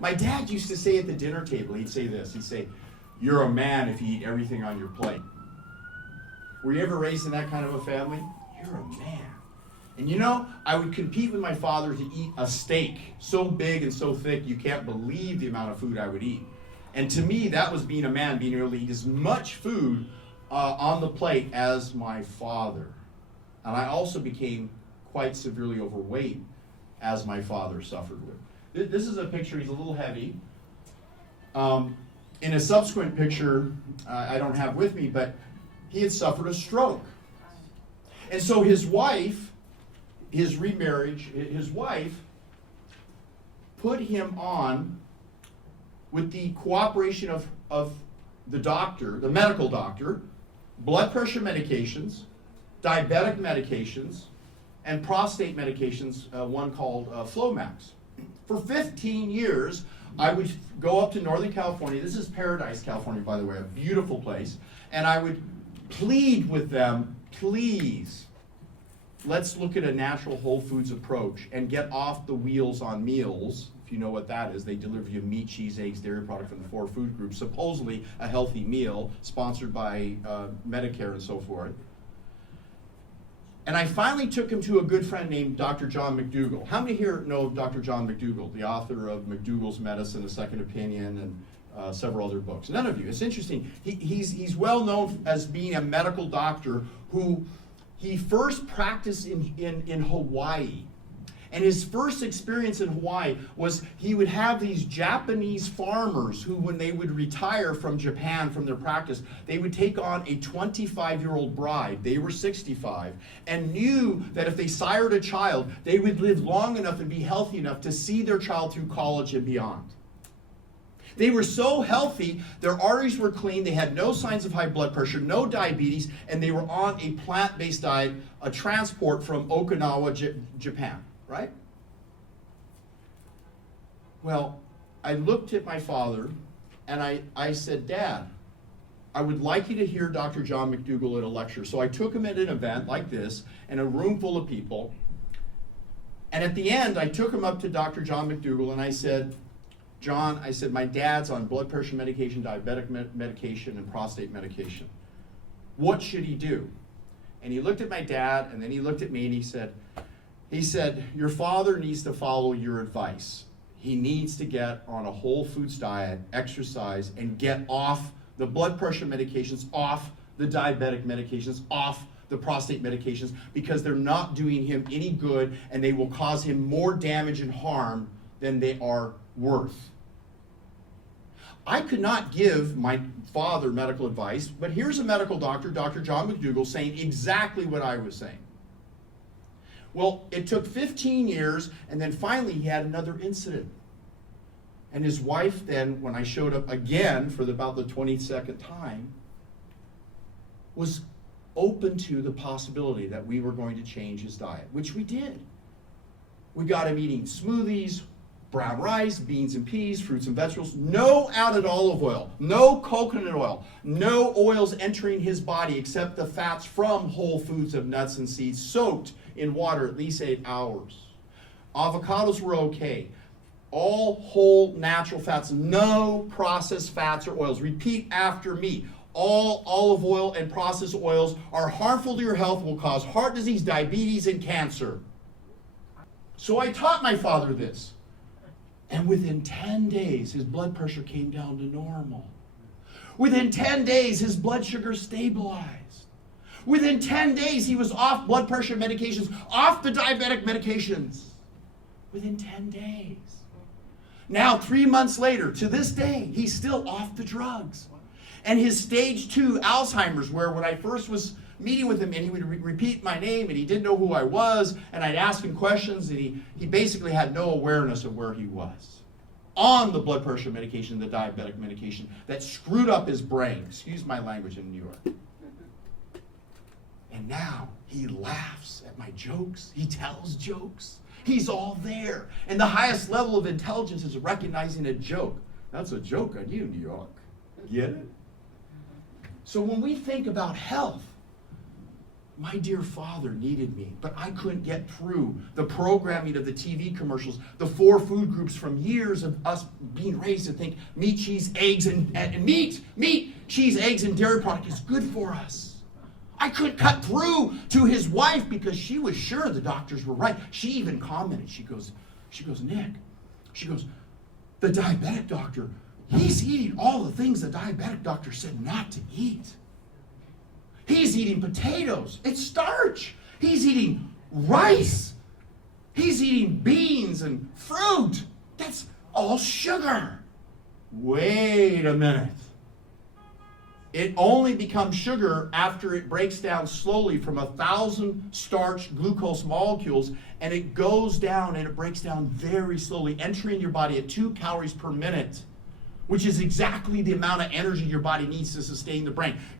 My dad used to say at the dinner table, he'd say this, he'd say, "You're a man if you eat everything on your plate." Were you ever raised in that kind of a family? You're a man. And you know, I would compete with my father to eat a steak so big and so thick, you can't believe the amount of food I would eat. And to me, that was being a man, being able to eat as much food on the plate as my father. And I also became quite severely overweight as my father suffered with. This is a picture, he's a little heavy. In a subsequent picture, I don't have with me, but he had suffered a stroke. And so his wife, his remarriage, his wife put him on, with the cooperation of the doctor, the medical doctor, blood pressure medications, diabetic medications, and prostate medications, one called Flomax. For 15 years, I would go up to Northern California. This is Paradise, California, by the way, a beautiful place. And I would plead with them, please, let's look at a natural whole foods approach and get off the wheels on meals. If you know what that is, they deliver you meat, cheese, eggs, dairy product from the 4 food groups, supposedly a healthy meal, sponsored by Medicare and so forth. And I finally took him to a good friend named Dr. John McDougall. How many here know of Dr. John McDougall, the author of McDougall's Medicine, A Second Opinion, and several other books? None of you. It's interesting. He's well known as being a medical doctor who he first practiced in Hawaii. And his first experience in Hawaii was he would have these Japanese farmers who, when they would retire from Japan, from their practice, they would take on a 25-year-old bride. They were 65, and knew that if they sired a child, they would live long enough and be healthy enough to see their child through college and beyond. They were so healthy, their arteries were clean, they had no signs of high blood pressure, no diabetes, and they were on a plant-based diet, a transport from Okinawa, Japan. Right? Well, I looked at my father and I said, "Dad, I would like you to hear Dr. John McDougall at a lecture." So I took him at an event like this in a room full of people. And at the end, I took him up to Dr. John McDougall and I said, "John," I said, "my dad's on blood pressure medication, diabetic medication, and prostate medication. What should he do?" And he looked at my dad and then he looked at me and he said, "Your father needs to follow your advice. He needs to get on a whole foods diet, exercise, and get off the blood pressure medications, off the diabetic medications, off the prostate medications, because they're not doing him any good and they will cause him more damage and harm than they are worth." I could not give my father medical advice, but here's a medical doctor, Dr. John McDougall, saying exactly what I was saying. Well, it took 15 years, and then finally he had another incident. And his wife then, when I showed up again for about the 22nd time, was open to the possibility that we were going to change his diet, which we did. We got him eating smoothies, brown rice, beans and peas, fruits and vegetables, no added olive oil, no coconut oil, no oils entering his body except the fats from whole foods of nuts and seeds, soaked in water at least 8 hours. Avocados were okay. All whole natural fats, no processed fats or oils. Repeat after me. All olive oil and processed oils are harmful to your health, will cause heart disease, diabetes, and cancer. So I taught my father this. And within 10 days, his blood pressure came down to normal. Within 10 days, his blood sugar stabilized. Within 10 days, he was off blood pressure medications, off the diabetic medications. Within 10 days. Now, 3 months later, to this day, he's still off the drugs. And his stage 2 Alzheimer's, where when I first was meeting with him and he would repeat my name and he didn't know who I was, and I'd ask him questions and he basically had no awareness of where he was. On the blood pressure medication, the diabetic medication that screwed up his brain. Excuse my language in New York. And now he laughs at my jokes. He tells jokes. He's all there. And the highest level of intelligence is recognizing a joke. That's a joke on you, New York. Get it? So when we think about health, my dear father needed me, but I couldn't get through the programming of the TV commercials, the 4 food groups from years of us being raised to think meat, cheese, eggs, and meat, cheese, eggs, and dairy product is good for us. I couldn't cut through to his wife because she was sure the doctors were right. She even commented, she goes, Nick, she goes, the diabetic doctor, he's eating all the things the diabetic doctor said not to eat. He's eating potatoes. It's starch. He's eating rice. He's eating beans and fruit. That's all sugar. Wait a minute. It only becomes sugar after it breaks down slowly from 1,000 starch glucose molecules, and it goes down and it breaks down very slowly, entering your body at 2 calories per minute, which is exactly the amount of energy your body needs to sustain the brain.